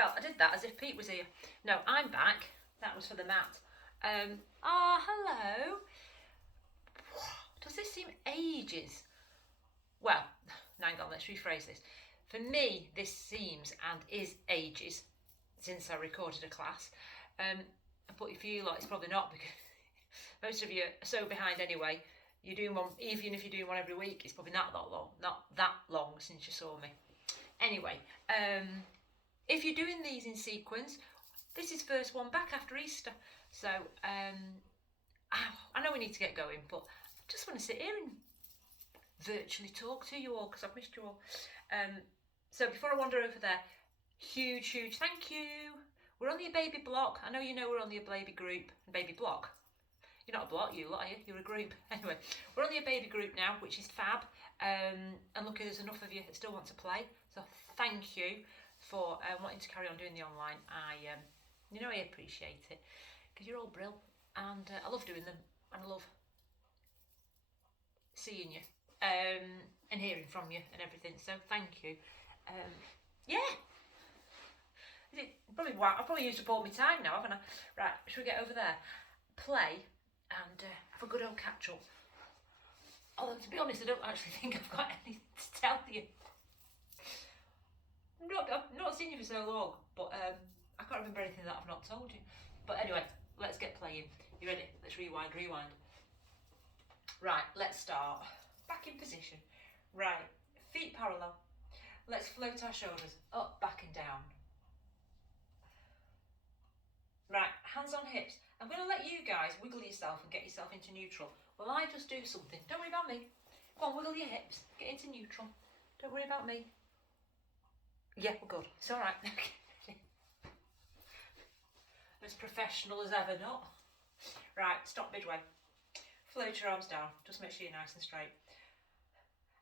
Well, I did that as if Pete was here. No, I'm back. That was for the mat. Hello. Does this seem ages? Well, hang on, let's rephrase this. For me, this seems and is ages since I recorded a class. But if you like, it's probably not, because most of you are so behind anyway. You're doing one, even if you're doing one every week, it's probably not that long since you saw me. Anyway, if you're doing these in sequence, this is first one back after Easter. So I know we need to get going, but I just want to sit here and virtually talk to you all because I've missed you all. So before I wander over there, huge thank you. We're only a baby block. I know you know we're only a baby group and baby block. You're not a block, you lot, are you? You're a group. Anyway, we're only a baby group now, which is fab. And luckily there's enough of you that still want to play. So thank you for wanting to carry on doing the online. I appreciate it because you're all brill, and I love doing them, and I love seeing you and hearing from you and everything. So thank you. Yeah. I've probably used up all my time now, haven't I? Right, should we get over there? Play and have a good old catch up. Although, to be honest, I don't actually think I've got anything to tell you. I've not seen you for so long, but I can't remember anything that I've not told you. But anyway, let's get playing. You ready? Let's rewind. Right, let's start. Back in position. Right, feet parallel. Let's float our shoulders up, back and down. Right, hands on hips. I'm going to let you guys wiggle yourself and get yourself into neutral. Well, I just do something. Don't worry about me. Go on, wiggle your hips. Get into neutral. Don't worry about me. Yeah, we're good. It's all right. As professional as ever, not. Right, stop midway. Float your arms down. Just make sure you're nice and straight.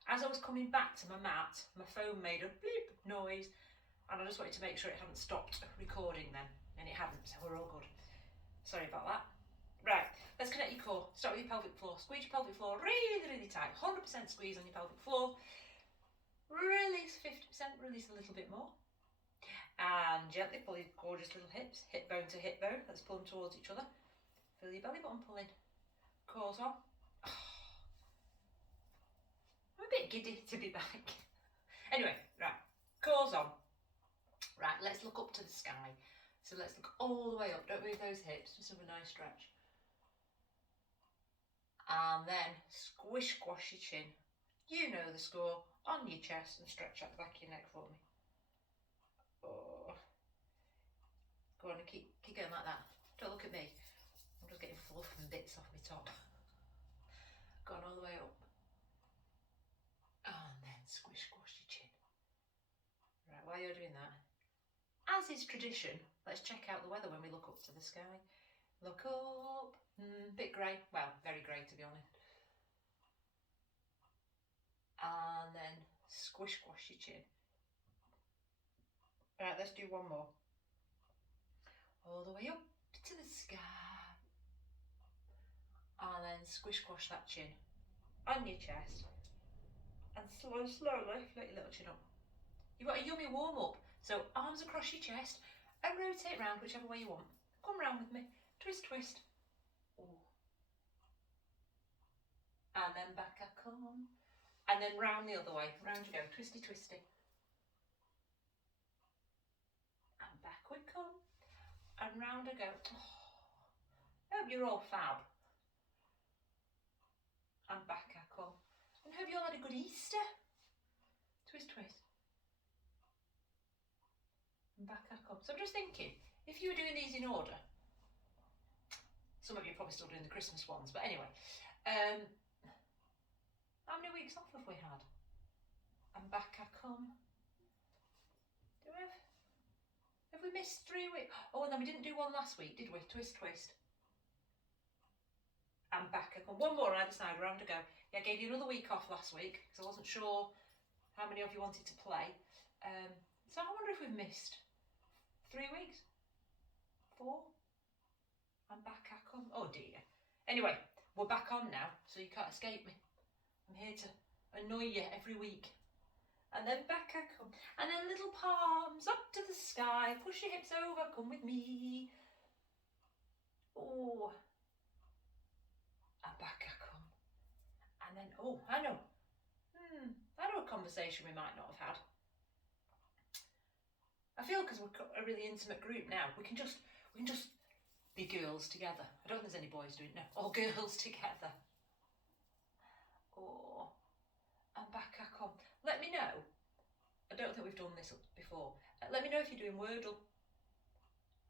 As I was coming back to my mat, my phone made a bleep noise, and I just wanted to make sure it hadn't stopped recording then. And it hadn't, so we're all good. Sorry about that. Right, let's connect your core. Start with your pelvic floor. Squeeze your pelvic floor really tight. 100% squeeze on your pelvic floor. Release 50%, release a little bit more. And gently pull your gorgeous little hips, hip bone to hip bone. Let's pull them towards each other. Feel your belly button pulling. Core's on. I'm a bit giddy to be back. Anyway, right, core's on. Right, let's look up to the sky. So let's look all the way up. Don't move those hips, just have a nice stretch. And then squish your chin. You know the score. On your chest and stretch out the back of your neck for me. Oh. Go on and keep going like that. Don't look at me. I'm just getting fluff and bits off my top. Go on all the way up. And then squish your chin. Right, while you're doing that, as is tradition, let's check out the weather when we look up to the sky. Look up. Bit grey. Well, very grey to be honest. And then squish your chin. Right, let's do one more. All the way up to the sky. And then squish that chin on your chest. And slowly let your little chin up. You've got a yummy warm up. So arms across your chest and rotate round whichever way you want. Come round with me. Twist. Ooh. And then back I come. And then round the other way. Round you go. Twisty. And back we come. And round I go. Oh, hope you're all fab. And back I come. And hope you all had a good Easter. Twist. And back I come. So I'm just thinking, if you were doing these in order, some of you are probably still doing the Christmas ones, but anyway, how many weeks off have we had? And back I come. Have we missed 3 weeks? Oh, and then we didn't do one last week, did we? Twist. And back I come. One more on either side, round I go. Yeah, I gave you another week off last week because I wasn't sure how many of you wanted to play. So I wonder if we've missed 3 weeks? 4? And back I come. Oh dear. Anyway, we're back on now, so you can't escape me. I'm here to annoy you every week. And then back I come. And then little palms up to the sky. Push your hips over, come with me. Oh. And back I come. And then, oh, I know. I know a conversation we might not have had. I feel because we're a really intimate group now, we can just be girls together. I don't think there's any boys doing it now. All girls together. Oh, and back I come. Let me know. I don't think we've done this before. Let me know if you're doing Wordle.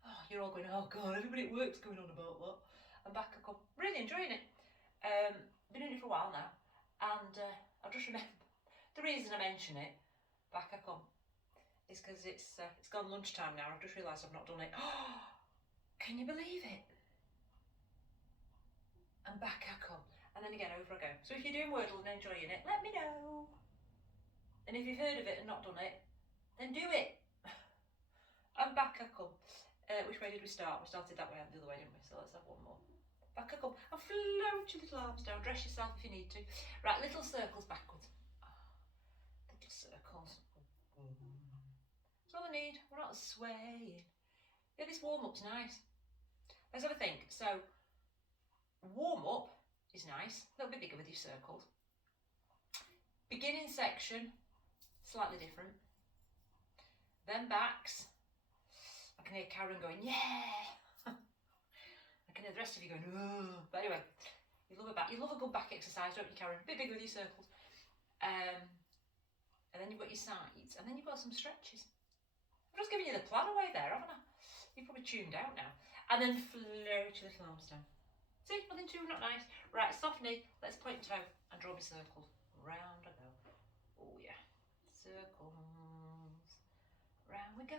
Oh, you're all going, oh God, everybody at work's going on about that. And back I come. Really enjoying it. Been doing it for a while now. And I've just remembered, the reason I mention it, back I come, is because it's gone lunchtime now. I've just realised I've not done it. Oh, can you believe it? And back I come. And then again, over I go. So if you're doing Wordle and enjoying it, let me know. And if you've heard of it and not done it, then do it. And back I come. Which way did we start? We started that way and the other way, didn't we? So let's have one more. Back I come. And float your little arms down. Dress yourself if you need to. Right, little circles backwards. Little circles. That's all I need. We're not swaying. Yeah, this warm-up's nice. Let's have a think. So, warm-up is nice. A little bit bigger with your circles. Beginning section, slightly different. Then backs. I can hear Karen going, yeah! I can hear the rest of you going, oh. But anyway, you love a back. You love a good back exercise, don't you, Karen? A bit bigger with your circles. And then you've got your sides. And then you've got some stretches. I've just given you the plan away there, haven't I? You've probably tuned out now. And then float your little arms down. See, nothing too not nice. Right, soft knee. Let's point toe and draw me circles. Round I go. Oh yeah. Circles. Round we go.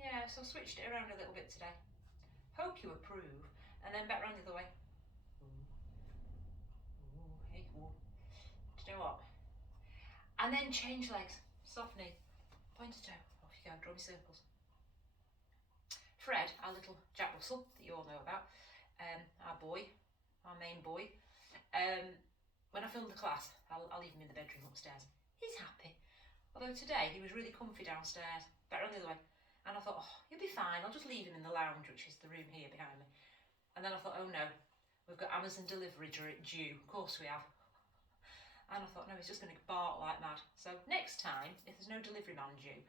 Yeah, so I switched it around a little bit today. Hope you approve. And then back round the other way. Ooh, hey, ooh. Do you know what? And then change legs. Soft knee. Pointer toe. Off you go. Draw me circles. Fred, our little Jack Russell that you all know about, our boy, our main boy. When I film the class, I'll leave him in the bedroom upstairs. He's happy. Although today he was really comfy downstairs, better on the other way. And I thought, oh, he'll be fine. I'll just leave him in the lounge, which is the room here behind me. And then I thought, oh no, we've got Amazon delivery due. Of course we have. And I thought, no, he's just going to bark like mad. So next time, if there's no delivery man due,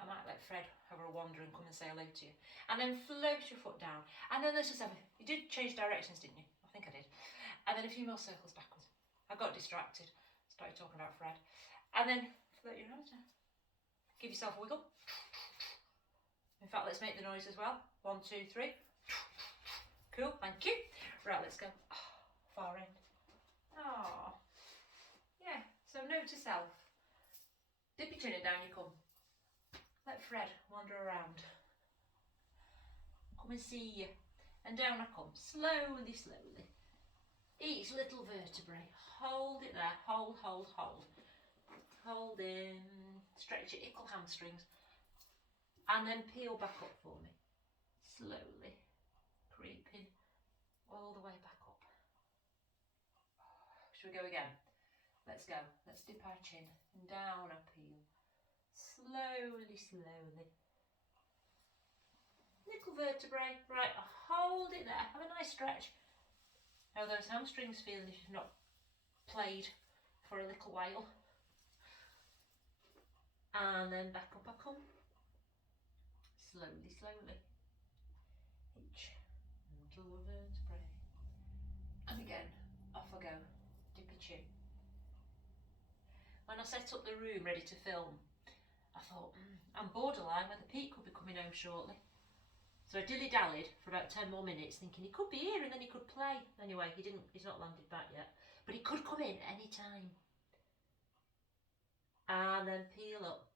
I might let Fred have a wander and come and say hello to you. And then float your foot down. And then let's just have you did change directions, didn't you? I think I did. And then a few more circles backwards. I got distracted. Started talking about Fred. And then float your hands down. Give yourself a wiggle. In fact, let's make the noise as well. 1, 2, 3. Cool, thank you. Right, let's go. Oh, far end. Oh. Yeah, so note to self. Dip your chin and down you come. Let Fred wander around. Come and see you. And down I come, slowly, slowly. Each little vertebrae. Hold it there. Hold, hold, hold. Hold in. Stretch your ickle hamstrings. And then peel back up for me. Slowly. Creeping all the way back up. Should we go again? Let's go. Let's dip our chin. And down I peel. Slowly, slowly. Little vertebrae. Right, hold it there. Have a nice stretch. How those hamstrings feeling if you've not played for a little while. And then back up I come. Slowly, slowly. Each little vertebrae. And again, off I go. Dip your chin. When I set up the room ready to film, I thought, I'm borderline whether Pete could be coming home shortly. So I dilly-dallied for about 10 more minutes thinking he could be here and then he could play. Anyway, he's not landed back yet. But he could come in at any time. And then peel up.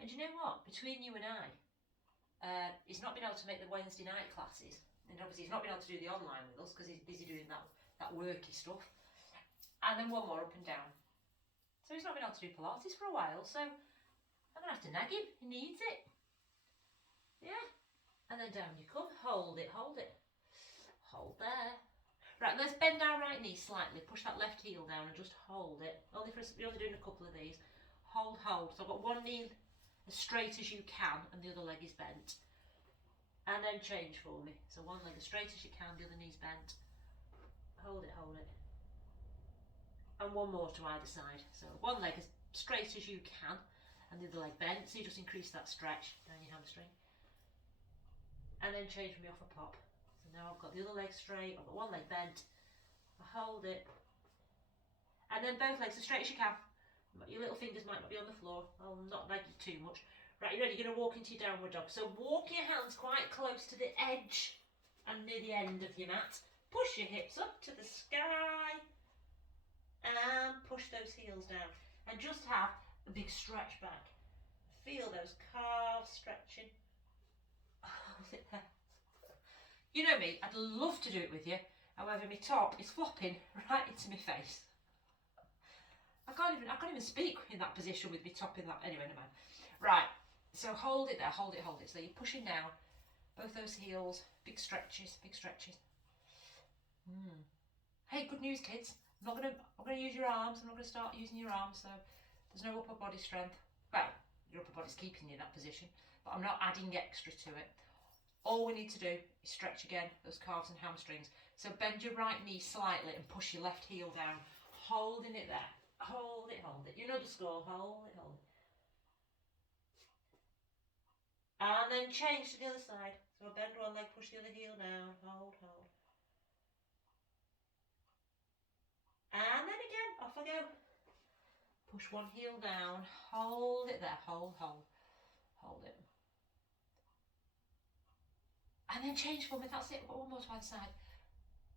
And you know what? Between you and I, he's not been able to make the Wednesday night classes. And obviously he's not been able to do the online with us because he's busy doing that worky stuff. And then one more up and down. So he's not been able to do Pilates for a while, so I'm going to have to nag him. He needs it. Yeah. And then down you come. Hold it, hold it. Hold there. Right, Right, let's bend our right knee slightly, push that left heel down and just hold it. You're only doing a couple of these. Hold. So I've got one knee as straight as you can and the other leg is bent. And then change for me. So one leg as straight as you can, the other knee's bent. Hold it. And one more to either side. So one leg as straight as you can and the other leg bent. So you just increase that stretch down your hamstring. And then change me off a pop. So now I've got the other leg straight, I've got one leg bent. I hold it. And then both legs as straight as you can. Your little fingers might not be on the floor. I'll not nag you too much. Right, you ready? You're going to walk into your downward dog. So walk your hands quite close to the edge and near the end of your mat. Push your hips up to the sky. And push those heels down. And just have a big stretch back. Feel those calves stretching. Hold it there. You know me, I'd love to do it with you. However, my top is flopping right into my face. I can't even speak in that position with my top in that. Anyway, never mind. Right, so hold it there, hold it. So you're pushing down, both those heels, big stretches. Hey, good news, kids. I'm gonna use your arms. I'm not gonna start using your arms. So there's no upper body strength. Well, your upper body's keeping you in that position, but I'm not adding extra to it. All we need to do is stretch again those calves and hamstrings. So bend your right knee slightly and push your left heel down, holding it there. Hold it. You know the score. Hold it. And then change to the other side. So bend one leg, push the other heel down. Hold. And then again, off I go. Push one heel down. Hold it there. Hold it. And then change for me. That's it. I've got one more to either side.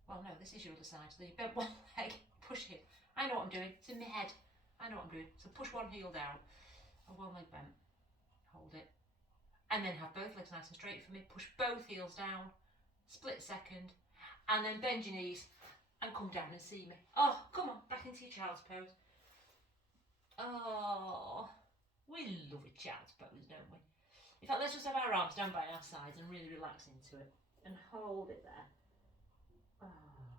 Well, no, this is your other side. So you bend one leg, push it. I know what I'm doing. It's in my head. I know what I'm doing. So push one heel down and one leg bent. Hold it. And then have both legs nice and straight for me. Push both heels down. Split second. And then bend your knees and come down and see me. Oh, come on. Back into your child's pose. Oh, we love a child's pose, don't we? In fact, let's just have our arms down by our sides and really relax into it. And hold it there. Oh.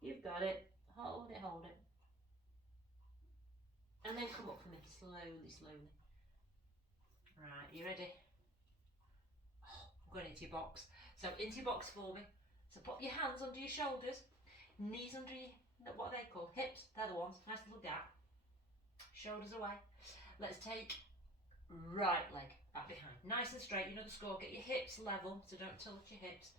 You've got it. Hold it. And then come up for me, slowly. Right, you ready? Oh, I'm going into your box. So into your box for me. So put your hands under your shoulders, knees under your, what are they called? Hips, they're the ones. Nice little gap. Shoulders away. Let's take right leg back behind. Nice and straight, you know the score. Get your hips level, so don't tilt your hips.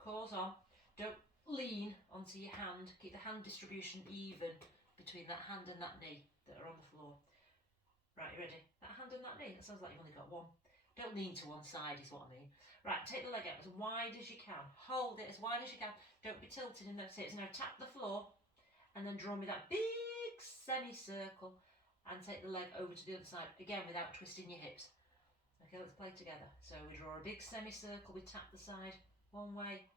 Cores on. Don't lean onto your hand. Keep the hand distribution even between that hand and that knee that are on the floor. Right, you ready? That hand and that knee, that sounds like you've only got one. Don't lean to one side is what I mean. Right, take the leg out as wide as you can. Hold it as wide as you can. Don't be tilted in those hips. Now tap the floor and then draw me that big semicircle and take the leg over to the other side, again without twisting your hips. Okay, let's play together. So we draw a big semicircle, we tap the side one way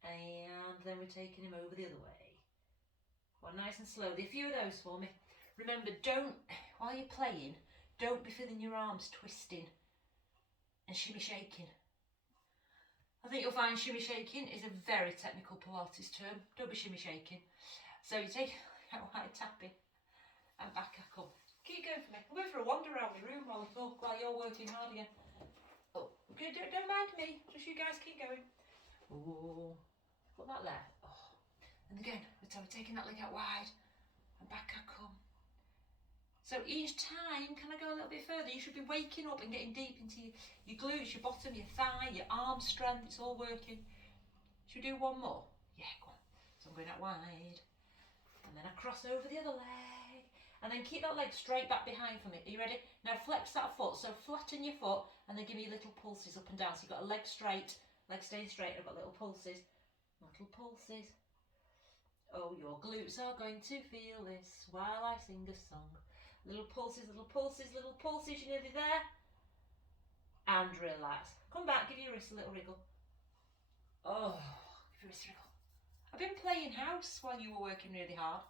and then we're taking him over the other way. Well, nice and slowly. A few of those for me. Remember, while you're playing, don't be feeling your arms twisting and shimmy shaking. I think you'll find shimmy shaking is a very technical Pilates term. Don't be shimmy shaking. So you take out wide tapping and back I come. Keep going for me. I'm going for a wander around the room while you're working hard again. Oh, okay, don't mind me. Just you guys keep going. Oh, put that there. Oh. And again, so we're taking that leg out wide and back I come. So each time, can I go a little bit further? You should be waking up and getting deep into your glutes, your bottom, your thigh, your arm strength. It's all working. Should we do one more? Yeah, go on. So I'm going out wide. And then I cross over the other leg. And then keep that leg straight back behind for me. Are you ready? Now flex that foot. So flatten your foot and then give me little pulses up and down. So you've got a leg straight, leg staying straight. I've got little pulses. Little pulses. Oh, your glutes are going to feel this while I sing a song. Little pulses, little pulses, little pulses. You're nearly there. And relax. Come back, give your wrist a little wriggle. Oh, give your wrist a wriggle. I've been playing house while you were working really hard.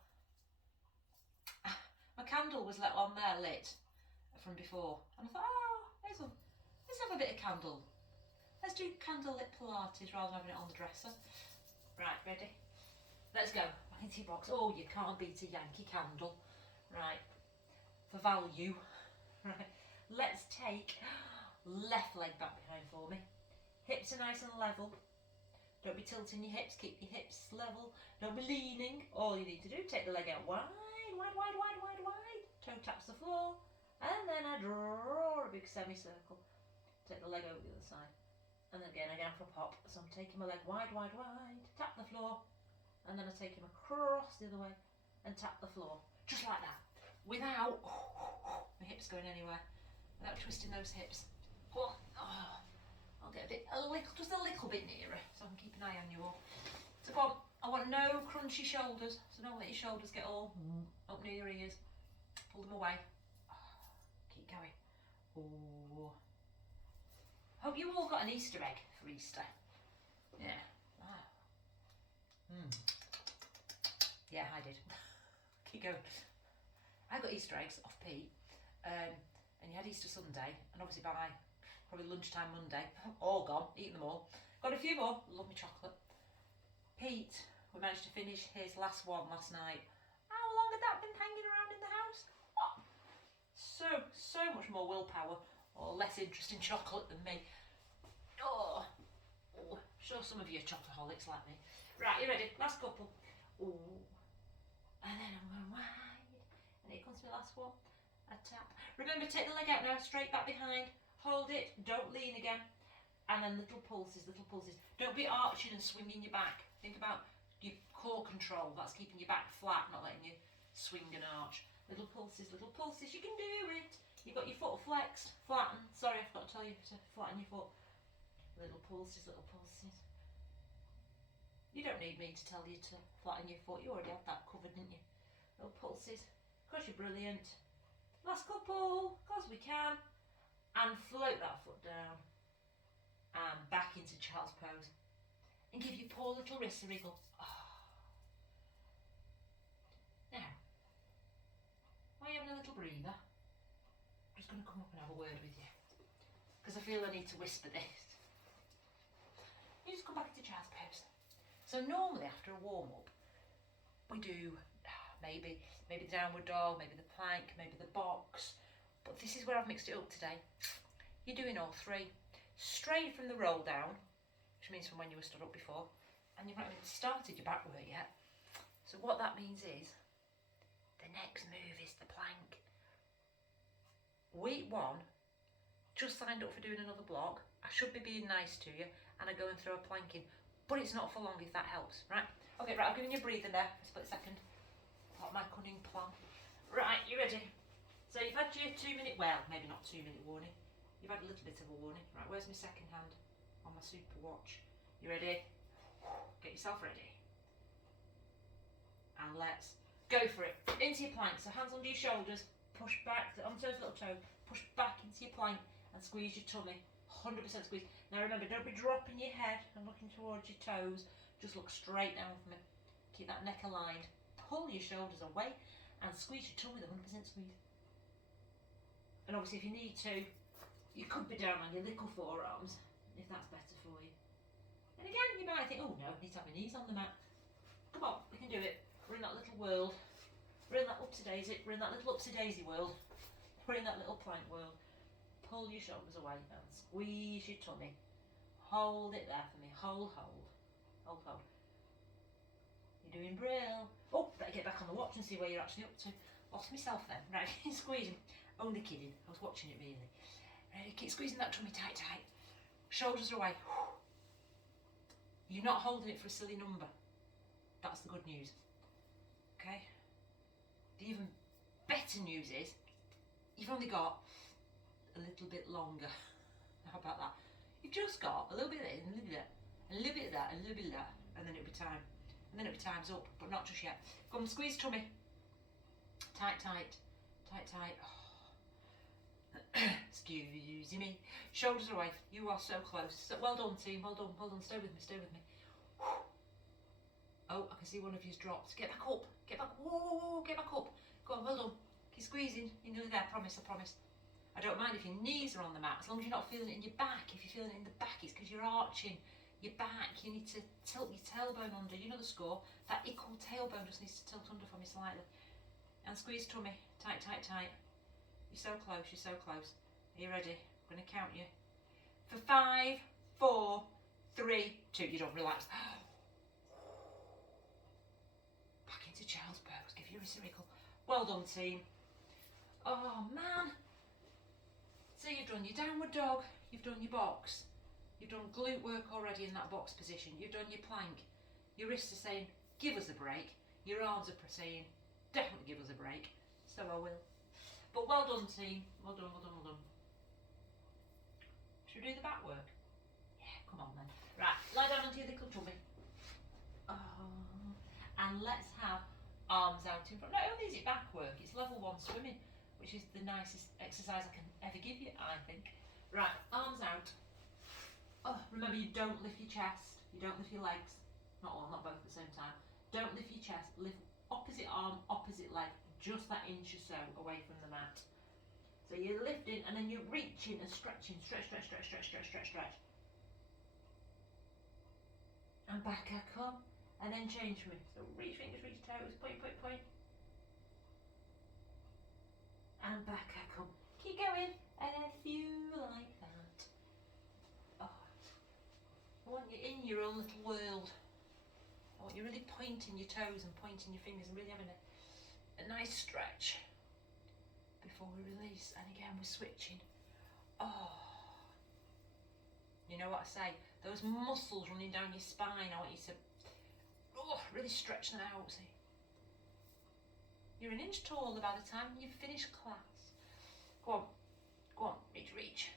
My candle was let on there lit from before. And I thought, oh, let's have a bit of candle. Let's do candlelit Pilates rather than having it on the dresser. Right, ready? Let's go. Back into your box. Oh, you can't beat a Yankee Candle. Right, for value. Right, let's take left leg back behind for me. Hips are nice and level. Don't be tilting your hips, keep your hips level. Don't be leaning. All you need to do, take the leg out wide, wide, wide, wide, wide, wide. Toe taps the floor. And then I draw a big semicircle. Take the leg over the other side. And then again for a pop. So I'm taking my leg wide, wide, wide. Tap the floor. And then I take him across the other way and tap the floor. Just like that. Without my hips going anywhere. Without twisting those hips. Oh, I'll get just a little bit nearer, so I can keep an eye on you all. So come on, I want no crunchy shoulders, so don't let your shoulders get all up near your ears. Pull them away. Keep going. Oh. Hope you all got an Easter egg for Easter. Yeah. Wow. Yeah, I did. Keep going. I got Easter eggs off Pete, and you had Easter Sunday, and obviously by probably lunchtime Monday, all gone, eaten them all. Got a few more, love me chocolate. Pete, we managed to finish his last one last night. How long had that been hanging around in the house? Oh, so much more willpower, or less interest in chocolate than me. Oh, sure some of you are chocoholics like me. Right, you ready? Last couple. Oh, and then I'm going wide. And here comes my last one. A tap. Remember, take the leg out now, straight back behind. Hold it, don't lean again. And then little pulses, little pulses. Don't be arching and swinging your back. Think about your core control. That's keeping your back flat, not letting you swing and arch. Little pulses, you can do it. You've got your foot flexed, flattened. Sorry, I forgot to tell you to flatten your foot. Little pulses, little pulses. You don't need me to tell you to flatten your foot. You already had that covered, didn't you? Little pulses, because you're brilliant. Last couple, because we can. And float that foot down and back into child's pose and give your poor little wrists a wriggle. Oh. Now, while you're having a little breather, I'm just going to come up and have a word with you because I feel I need to whisper this. You just come back into child's pose. So normally after a warm-up we do maybe the downward dog, maybe the plank, maybe the box. But this is where I've mixed it up today. You're doing all three. Straight from the roll down, which means from when you were stood up before, and you've not even started your back work yet. So what that means is, the next move is the plank. Week 1, just signed up for doing another block. I should be being nice to you, and I go and throw a plank in, but it's not for long if that helps, right? Okay, right, I've given you a breather there, a split second. Part of my cunning plan. Right, you ready? So you've had your 2-minute, well, maybe not 2-minute warning. You've had a little bit of a warning. Right, where's my second hand on my super watch? You ready? Get yourself ready. And let's go for it. Into your plank. So hands under your shoulders. Push back onto those little toes. Push back into your plank and squeeze your tummy. 100% squeeze. Now remember, don't be dropping your head and looking towards your toes. Just look straight down for me. Keep that neck aligned. Pull your shoulders away and squeeze your tummy with 100% squeeze. And obviously if you need to, you could be down on your little forearms, if that's better for you. And again, you might think, oh no, I need to have my knees on the mat. Come on, we can do it. We're in that little world. We're in that upsy-daisy, world. We're in that little plank world. Pull your shoulders away and squeeze your tummy. Hold it there for me. Hold. You're doing brill. Oh, better get back on the watch and see where you're actually up to. Lost myself then. Right, squeezing. Only kidding. I was watching it really. Ready? Keep squeezing that tummy tight. Shoulders are away. You're not holding it for a silly number. That's the good news. Okay? The even better news is you've only got a little bit longer. How about that? You've just got a little bit of this, a little bit of that, a little bit of that, a little bit of that, and then it'll be time. And then it'll be time's up, but not just yet. Go on, squeeze tummy. Tight. Oh. Excuse me. Shoulders are away. You are so close. So, well done, team. Well done. Stay with me. Oh, I can see one of you's dropped. Get back up. Whoa, get back up. Go on, well done. Keep squeezing. You're nearly there. I promise. I don't mind if your knees are on the mat, as long as you're not feeling it in your back. If you're feeling it in the back, it's because you're arching your back, you need to tilt your tailbone under. You know the score? That equal tailbone just needs to tilt under for me slightly. And squeeze tummy. Tight, tight, tight. You're so close, you're so close. Are you ready? I'm going to count you. For 5, 4, 3, 2. You don't relax. Back into child's pose. Give you a circle. Well done, team. Oh, man. So you've done your downward dog. You've done your box. You've done glute work already in that box position. You've done your plank. Your wrists are saying, give us a break. Your arms are saying, definitely give us a break. So I will. But well done, team. Well done, well done, well done. Should we do the back work? Yeah, come on then. Right, lie down onto your little tummy. Oh. And let's have arms out in front. Not only is it back work, it's level 1 swimming, which is the nicest exercise I can ever give you, I think. Right, arms out. Oh, remember, you don't lift your chest. You don't lift your legs. Not both at the same time. Don't lift your chest. Lift opposite arm, opposite leg. Just that inch or so away from the mat. So you're lifting and then you're reaching and stretching. Stretch, stretch, stretch, stretch, stretch, stretch, stretch. And back I come. And then change for me. So reach fingers, reach toes, point, point, point. And back I come. Keep going. And if you like that. Oh. I want you in your own little world. I want you really pointing your toes and pointing your fingers and really having a nice stretch before we release. And again, we're switching. Oh. You know what I say? Those muscles running down your spine, I want you to really stretch them out. See? You're an inch taller by the time you've finished class. Go on, reach.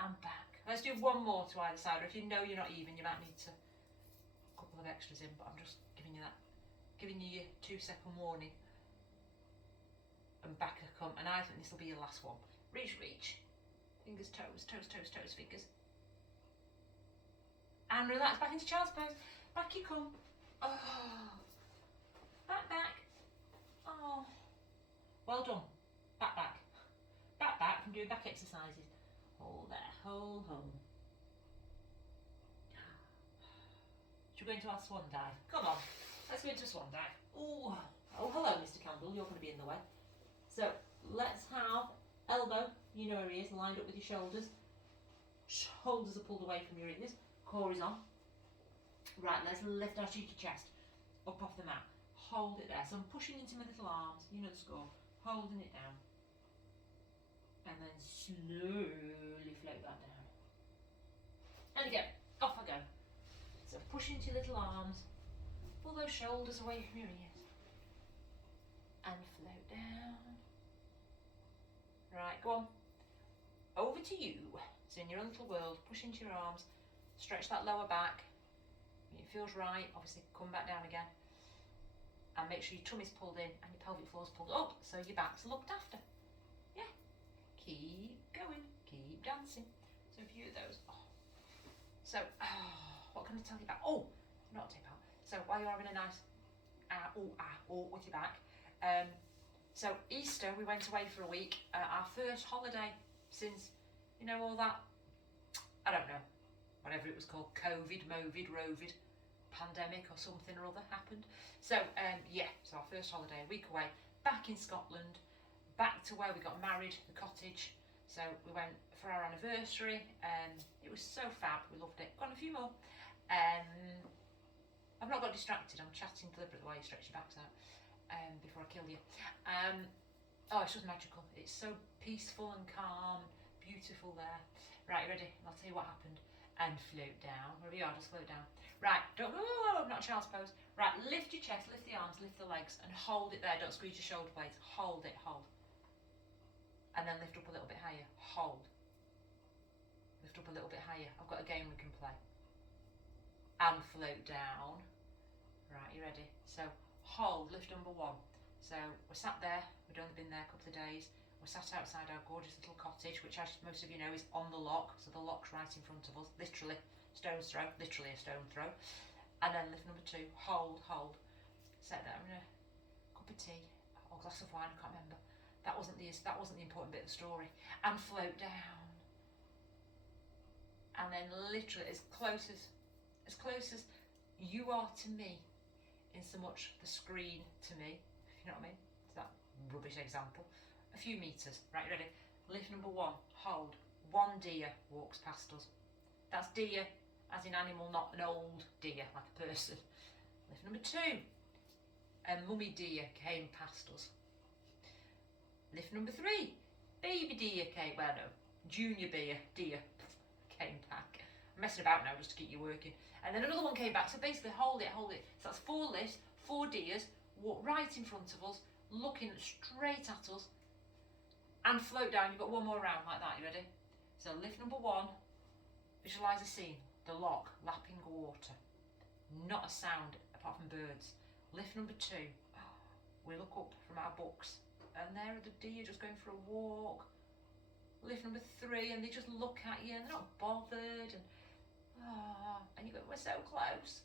And back. Let's do one more to either side, or if you know you're not even, you might need to a couple of extras in, but I'm just giving you your 2-second warning. And back I come, and I think this will be your last one. Reach. Fingers, toes, fingers. And relax, back into child's pose. Back you come. Oh. Back. Oh. Well done. Back from doing back exercises. Hold there, hold. Should we go into our swan dive? Come on, let's go into a swan dive. Ooh. Oh, hello, Mr. Campbell, you're going to be in the way. So, let's have elbow, you know where he is, lined up with your shoulders. Shoulders are pulled away from your ears. Core is on. Right, let's lift our cheeky chest up off the mat. Hold it there. So I'm pushing into my little arms, you know the score. Holding it down. And then slowly float that down. And again, off I go. So push into your little arms. Pull those shoulders away from your ears. And float down. Right, go on. Over to you. So in your own little world, push into your arms. Stretch that lower back. It feels right. Obviously, come back down again. And make sure your tummy's pulled in and your pelvic floor's pulled up, so your back's looked after. Yeah. Keep going. Keep dancing. So a few of those. Oh. So, what can I tell you about? Oh, not tip out. So while you're having a nice with your back. So Easter, we went away for a week. Our first holiday since, all that, I don't know, whatever it was called, COVID, Movid, Rovid, pandemic or something or other happened. So so our first holiday, a week away, back in Scotland, back to where we got married, the cottage. So we went for our anniversary, and it was so fab, we loved it. Got a few more. I've not got distracted, I'm chatting deliberately while you stretch your backs out before I kill you. It's just magical. It's so peaceful and calm, beautiful there. Right, ready? I'll tell you what happened. And float down. Wherever you are, just float down. Right, don't go, not child's pose. Right, lift your chest, lift the arms, lift the legs, and hold it there. Don't squeeze your shoulder blades. Hold it, hold. And then lift up a little bit higher. Hold. Lift up a little bit higher. I've got a game we can play. And float down. Right, you ready? So, hold, lift number 1. So, we're sat there. We'd only been there a couple of days. We're sat outside our gorgeous little cottage, which, as most of you know, is on the lock. So the lock's right in front of us, literally stone's throw, literally a stone throw. And then lift number 2, hold. Set there in a cup of tea or glass of wine, I can't remember. That wasn't the important bit of the story. And float down. and then literally as close as you are to me, in so much the screen to me, if you know what I mean. It's that rubbish example. A few metres. Right, ready? Lift number 1, hold. 1 deer walks past us. That's deer as in animal, not an old deer like a person. Lift number 2, a mummy deer came past us. Lift number 3, baby deer came, well no, junior deer came back. I'm messing about now just to keep you working. And then another one came back, so basically hold it. So that's 4 lifts, 4 deers, walk right in front of us, looking straight at us, and float down. You've got one more round like that, you ready? So lift number 1, visualise the scene, the loch, lapping water. Not a sound apart from birds. Lift number 2, we look up from our books, and there are the deer just going for a walk. Lift number 3, and they just look at you and they're not bothered, and you go, we're so close.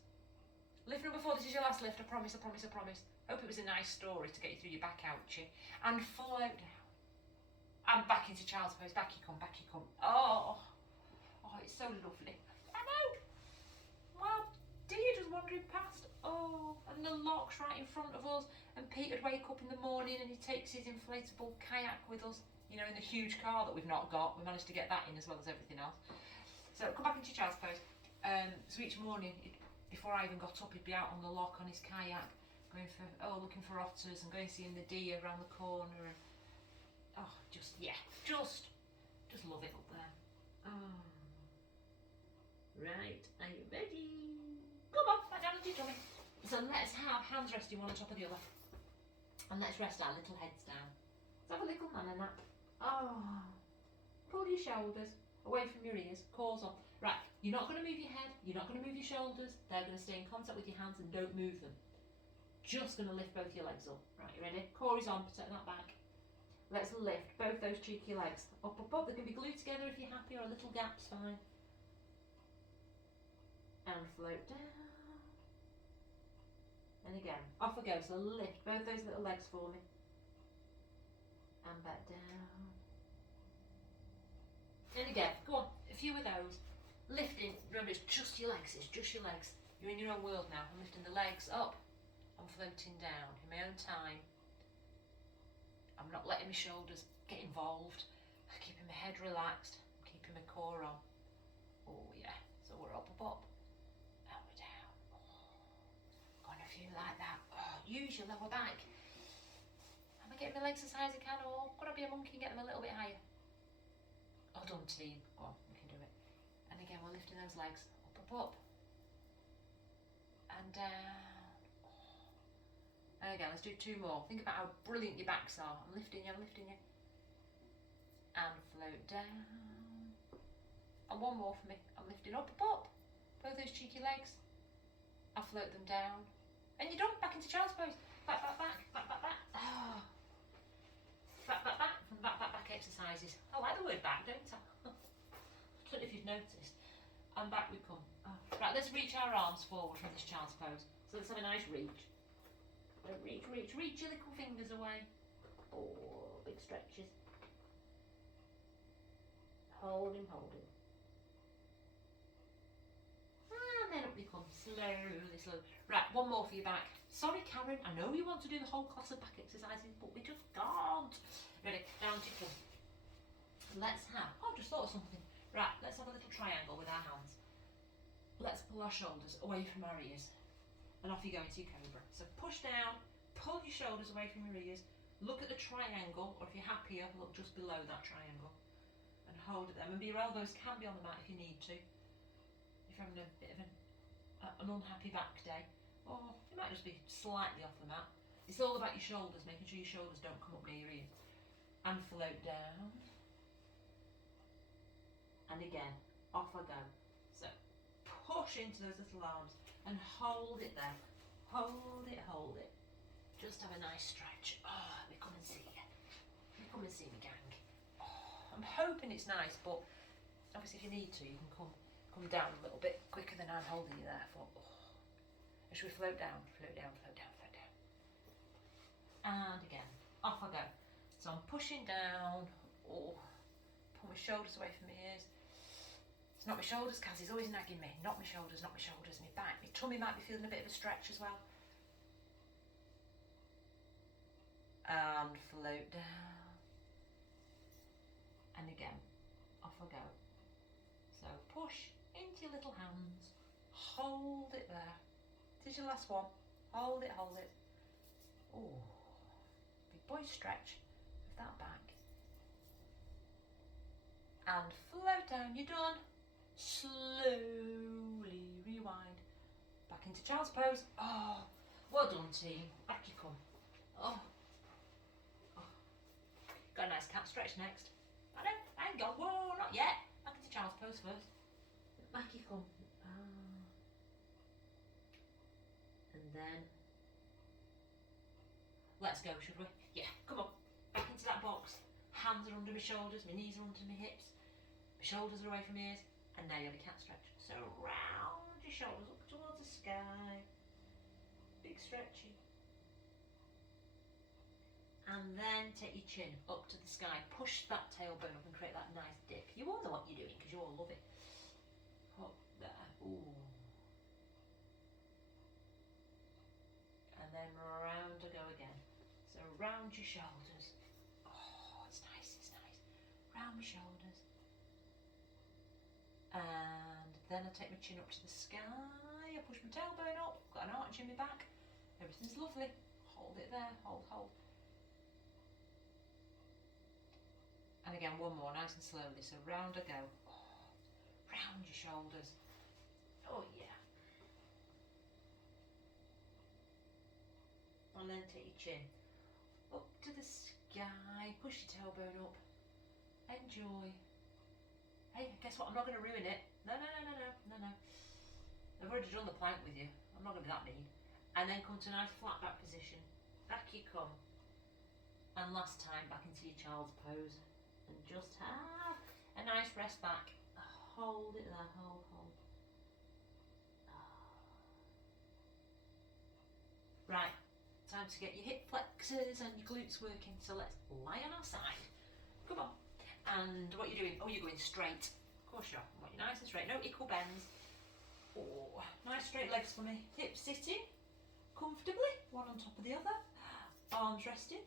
Lift number 4, this is your last lift, I promise. Hope it was a nice story to get you through your back ouchie. And float down. And back into child's pose, back you come. Oh, it's so lovely. I know. Well, deer just wandering past. Oh, and the loch's right in front of us. And Peter'd wake up in the morning and he takes his inflatable kayak with us. You know, in the huge car that we've not got. We managed to get that in as well as everything else. So come back into child's pose. So each morning, before I even got up, he'd be out on the loch on his kayak, looking for otters and going seeing the deer around the corner. And just love it up there. Right, are you ready? Come on, back down onto your tummy. So let's have hands resting one on top of the other, and let's rest our little heads down. Let's have a little nana nap. Pull your shoulders away from your ears. Cores on. Right, you're not going to move your head, you're not going to move your shoulders, they're going to stay in contact with your hands and don't move them. Just going to lift both your legs up. Right, you ready? Core is on, protect that back. Let's lift both those cheeky legs up. They can be glued together if you're happy, or a little gap's fine. And float down. And again, off I go. So lift both those little legs for me. And back down. And again, go on, a few of those. Lifting, remember it's just your legs, You're in your own world now. I'm lifting the legs up. I'm floating down in my own time. I'm not letting my shoulders get involved. I'm keeping my head relaxed. I'm keeping my core on. Oh yeah, so we're up, and we're down. Going a few like that. Use your lower back. Am I getting my legs as high as I can, or could I be a monkey and get them a little bit higher? Done team. Go on, we can do it. And again, we're lifting those legs up, and down. And again, let's do 2 more. Think about how brilliant your backs are. I'm lifting you. And float down. And one more for me. I'm lifting up. Both those cheeky legs. I float them down. And you're done. Back into child's pose. Back. Back from back exercises. I like the word back, don't I? I don't know if you've noticed. And back we come. Right, let's reach our arms forward from this child's pose. So let's have a nice reach. Reach your little fingers away. Big stretches. Hold him. And then up we come, slowly. Right, one more for your back. Sorry, Karen, I know you want to do the whole class of back exercises, but we just can't. Ready, down to you. Let's have, just thought of something. Right, let's have a little triangle with our hands. Let's pull our shoulders away from our ears. And off you go into your cobra. So push down, pull your shoulders away from your ears, look at the triangle, or if you're happier, look just below that triangle. And hold it there. Remember, your elbows can be on the mat if you need to. If you're having a bit of an unhappy back day, or you might just be slightly off the mat. It's all about your shoulders, making sure your shoulders don't come up near your ears. And float down. And again, off I go. So push into those little arms and hold it there. Hold it. Just have a nice stretch. Let me come and see you. Come and see me, gang. I'm hoping it's nice, but obviously if you need to, you can come down a little bit quicker than I'm holding you there for. Should we float down? And again, off I go. So I'm pushing down. Pull my shoulders away from my ears. It's not my shoulders, Kaz is always nagging me. Not my shoulders, not my shoulders. My back, my tummy might be feeling a bit of a stretch as well. And float down. And again, off I go. So push into your little hands. Hold it there. This is your last one. Hold it, hold it. Oh, big boy stretch with that back. And float down, you're done. Slowly rewind. Back into child's pose. Oh, well done team. Back you come. Oh. Got a nice cat stretch next. I know, hang on, whoa, not yet. Back into child's pose first. Back you come. And then, let's go, should we? Yeah, come on. Back into that box. Hands are under my shoulders, my knees are under my hips. My shoulders are away from my ears. And now you're the cat stretch. So round your shoulders up towards the sky. Big stretchy. And then take your chin up to the sky. Push that tailbone up and create that nice dip. You all know what you're doing because you all love it. Up there. Ooh. And then round to go again. So round your shoulders. Oh, it's nice, it's nice. Round my shoulders. And then I take my chin up to the sky. I push my tailbone up. Got an arch in my back. Everything's lovely. Hold it there. Hold, hold. And again, one more, nice and slowly. So round I go. Oh, round your shoulders. Oh yeah. And then take your chin up to the sky. Push your tailbone up. Enjoy. Hey, guess what? I'm not going to ruin it. No. I've already done the plank with you. I'm not going to be that mean. And then come to a nice flat back position. Back you come. And last time, back into your child's pose. And just have a nice rest back. Hold it there, hold. Right, time to get your hip flexors and your glutes working. So let's lie on our side. Come on. And what you're doing, you're going straight. Of course you are. I want you nice and straight, no equal bends. Oh, nice straight legs for me. Hips sitting comfortably, one on top of the other. Arms resting.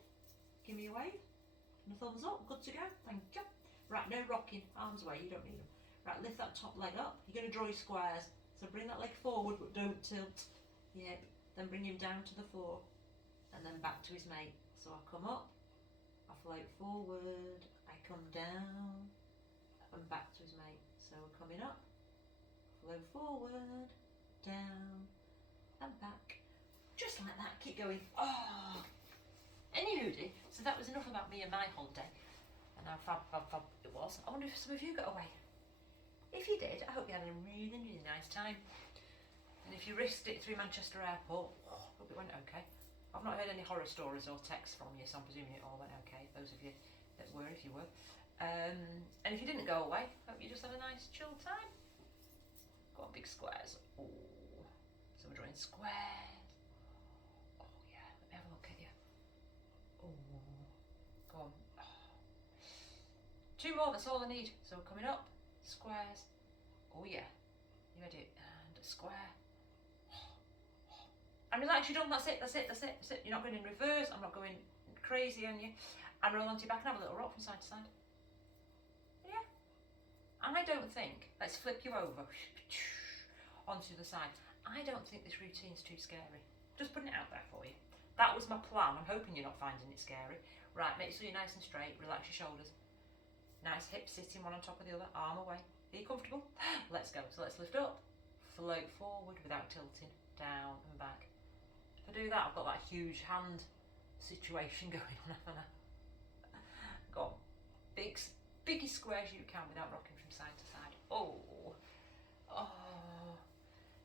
Give me a wave. And a thumbs up, good to go, thank you. Right, no rocking, arms away, you don't need them. Right, lift that top leg up. You're going to draw your squares. So bring that leg forward, but don't tilt. Yep, then bring him down to the floor. And then back to his mate. So I come up, I float forward, I come down, and back to his mate. So we're coming up, float forward, down, and back. Just like that, keep going. Oh! Anywho, so that was enough about me and my holiday. And how fab it was. I wonder if some of you got away. If you did, I hope you had a really, really nice time. And if you risked it through Manchester Airport, hope it went okay. I've not heard any horror stories or texts from you, so I'm presuming it all went okay. Those of you that were, if you were. And if you didn't go away, hope you just had a nice chill time. Go on, big squares. Oh, so we're drawing squares. Oh yeah, let me have a look at you. Oh, go on. Oh. 2 more, that's all I need. So we're coming up, squares. Oh yeah, you ready? And a square. And relax, you're done, that's it. You're not going in reverse, I'm not going crazy on you. And roll onto your back and have a little rock from side to side. Yeah. And I don't think, let's flip you over onto the side. I don't think this routine's too scary. Just putting it out there for you. That was my plan. I'm hoping you're not finding it scary. Right, make sure you're nice and straight. Relax your shoulders. Nice hips sitting one on top of the other. Arm away. Are you comfortable? Let's go. So let's lift up. Float forward without tilting. Down and back. If I do that, I've got that huge hand situation going on, haven't I? Go on. Biggest squares you can without rocking from side to side. Oh.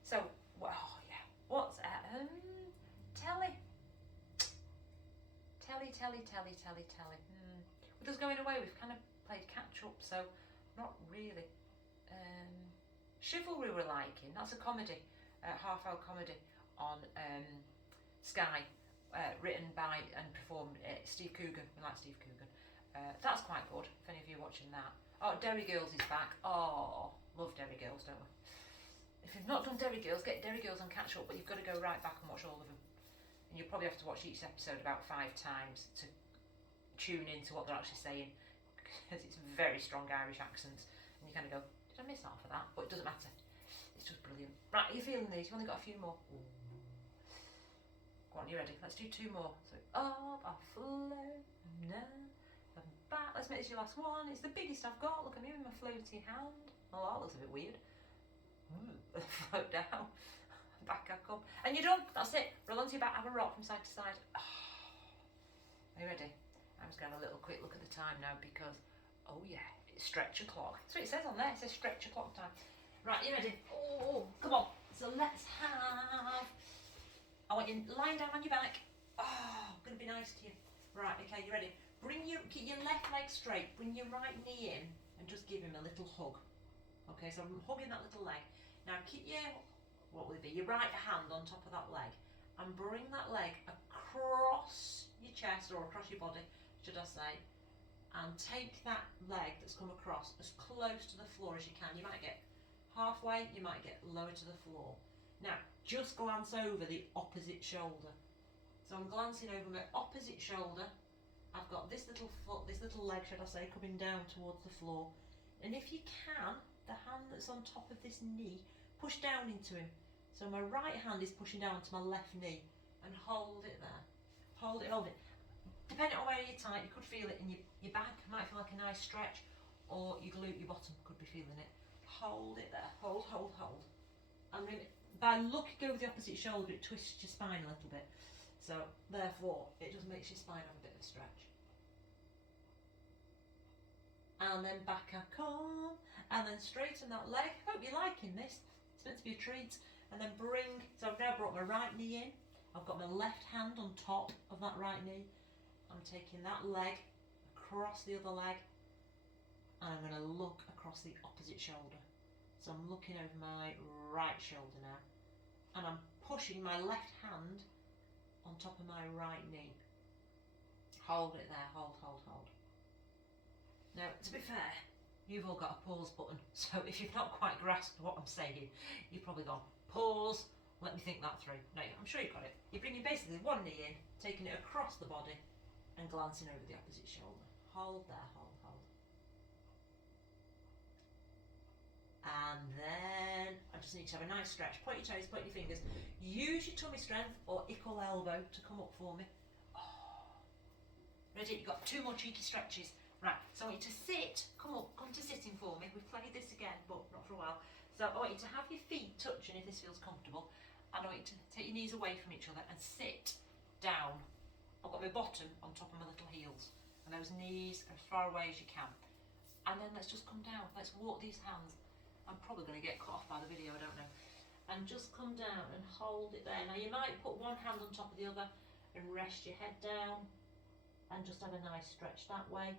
So, well, yeah. What's telly. With us going away, we've kind of played catch up, so not really. Chivalry we're liking. That's a comedy, half-hour comedy on Sky, written by and performed Steve Coogan. We like Steve Coogan. That's quite good. If any of you are watching that. Oh, Derry Girls is back. Oh, Love Derry Girls, don't we? If you've not done Derry Girls, get Derry Girls and catch up, but you've got to go right back and watch all of them. And you'll probably have to watch each episode about 5 times to tune into what they're actually saying, because it's very strong Irish accents, and you kind of go, did I miss half of that? But it doesn't matter. It's just brilliant. Right, are you feeling these? You've only got a few more. Ooh. Go on, you ready? Let's do 2 more. So, up, I float, now, I'm back. Let's make this your last one. It's the biggest I've got. Look at me with my floaty hand. Oh, that looks a bit weird. Float down. Back I come. And you're done. That's it. Roll onto your back, have a rock from side to side. Oh. Are you ready? I'm just going to have a little quick look at the time now because, oh yeah, it's stretch o'clock. That's what it says on there. It says stretch o'clock time. Right, you ready? Oh, come on. So let's have... I want you lying down on your back. Oh, I'm going to be nice to you. Right, okay, you ready? Keep your left leg straight. Bring your right knee in and just give him a little hug. Okay, so I'm hugging that little leg. Now keep what will it be? Your right hand on top of that leg. And bring that leg across your chest or across your body, should I say. And take that leg that's come across as close to the floor as you can. You might get halfway, you might get lower to the floor. Now, just glance over the opposite shoulder. So I'm glancing over my opposite shoulder. I've got this little foot, this little leg, should I say, coming down towards the floor. And if you can, the hand that's on top of this knee, push down into him. So my right hand is pushing down to my left knee and hold it there. Hold it, hold it. Depending on where you're tight, you could feel it in your back, might feel like a nice stretch, or your glute, your bottom could be feeling it. Hold it there, hold, hold, hold. And by looking over the opposite shoulder, it twists your spine a little bit. So therefore, it just makes your spine have a bit of a stretch. And then back I come, and then straighten that leg. Hope you're liking this. It's meant to be a treat. And then so I've now brought my right knee in. I've got my left hand on top of that right knee. I'm taking that leg across the other leg, and I'm going to look across the opposite shoulder. So I'm looking over my right shoulder now, and I'm pushing my left hand on top of my right knee. Hold it there, hold, hold, hold. Now, to be fair, you've all got a pause button, so if you've not quite grasped what I'm saying, you've probably gone, pause, let me think that through. No, I'm sure you've got it. You're bringing basically one knee in, taking it across the body, and glancing over the opposite shoulder. Hold there, hold, hold. And then I just need to have a nice stretch. Point your toes, point your fingers. Use your tummy strength or equal elbow to come up for me. Oh. Ready? You've got 2 more cheeky stretches. Right, so I want you to sit. Come to sitting for me. We've played this again, but not for a while. So I want you to have your feet touching if this feels comfortable. And I want you to take your knees away from each other and sit down. I've got my bottom on top of my little heels, and those knees are as far away as you can. And then let's just come down. Let's walk these hands. I'm probably going to get cut off by the video, I don't know. And just come down and hold it there. Now you might put one hand on top of the other and rest your head down and just have a nice stretch that way.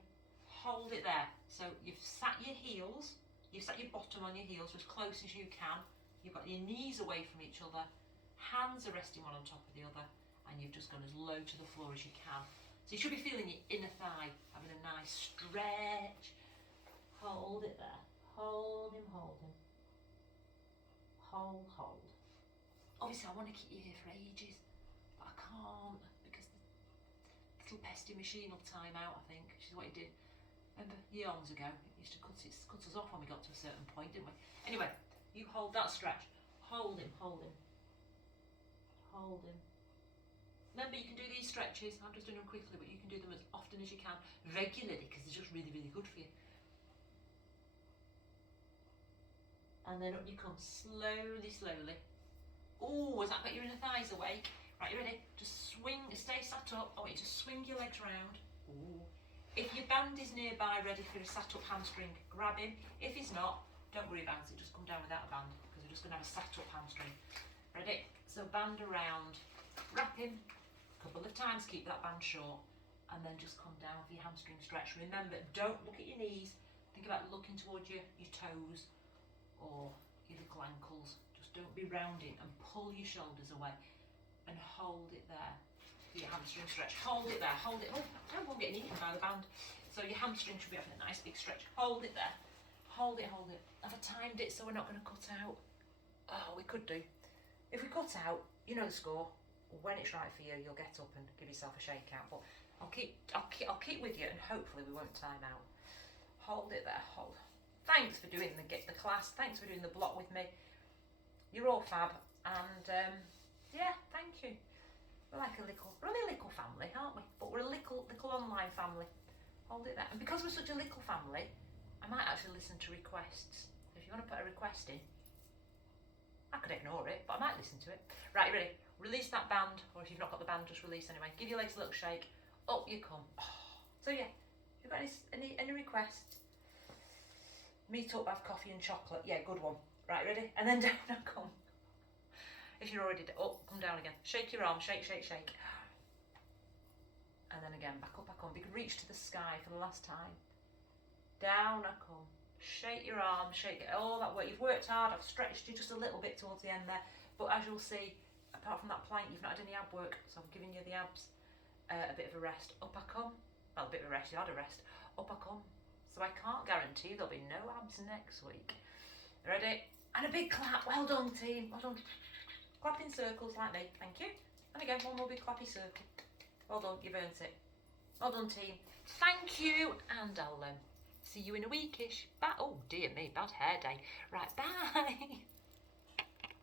Hold it there. So you've sat your heels, you've sat your bottom on your heels as close as you can. You've got your knees away from each other, hands are resting one on top of the other, and you've just gone as low to the floor as you can. So you should be feeling your inner thigh, having a nice stretch. Hold it there. Hold him, hold him. Hold, hold. Obviously I want to keep you here for ages, but I can't because the little pesty machine will time out, I think, which is what it did. Remember, eons ago, it used to cut us off when we got to a certain point, didn't we? Anyway, you hold that stretch. Hold him, hold him. Hold him. Remember, you can do these stretches, I'm just doing them quickly, but you can do them as often as you can, regularly, because they're just really, really good for you. And then up you come, slowly, slowly. Oh, has that got your inner thighs awake? Right, you ready? Just swing, stay sat up. I want you to swing your legs round. Ooh. If your band is nearby, ready for a sat-up hamstring, grab him. If he's not, don't worry about it, just come down without a band, because we're just going to have a sat-up hamstring. Ready? So band around, wrap him a couple of times, keep that band short, and then just come down for your hamstring stretch. Remember, don't look at your knees, think about looking towards your toes or your little ankles. Just don't be rounding, and pull your shoulders away and hold it there. Your hamstring stretch. Hold it there, hold it. Oh, don't go getting eaten by the band. So your hamstring should be having a nice big stretch. Hold it there. Hold it. Have I timed it so we're not going to cut out? Oh, we could do. If we cut out, you know the score. When it's right for you, you'll get up and give yourself a shake out. But I'll keep with you, and hopefully we won't time out. Hold it there. Hold. Thanks for doing the class. Thanks for doing the block with me. You're all fab, and yeah, thank you. We're like we're only a little family, aren't we? But we're a little online family. Hold it there. And because we're such a little family, I might actually listen to requests. If you want to put a request in, I could ignore it, but I might listen to it. Right, you ready? Release that band, or if you've not got the band, just release anyway. Give your legs a little shake. Up you come. Oh. So yeah, if you've got any requests, meet up, have coffee and chocolate. Yeah, good one. Right, ready? And then down I come. If you're already up, come down again. Shake your arm, shake. And then again, back up I come. You can reach to the sky for the last time. Down I come. Shake your arm, shake it. All that work. You've worked hard. I've stretched you just a little bit towards the end there. But as you'll see, apart from that plank, you've not had any ab work. So I'm giving you the abs a bit of a rest. Up I come. Well, a bit of a rest. You had a rest. Up I come. So I can't guarantee there'll be no abs next week. Ready? And a big clap. Well done, team. Well done. Clap in circles like me. Thank you. And again, one more big clappy circle. Well done. You've earned it. Well done, team. Thank you. And I'll see you in a weekish. Oh, dear me. Bad hair day. Right, bye.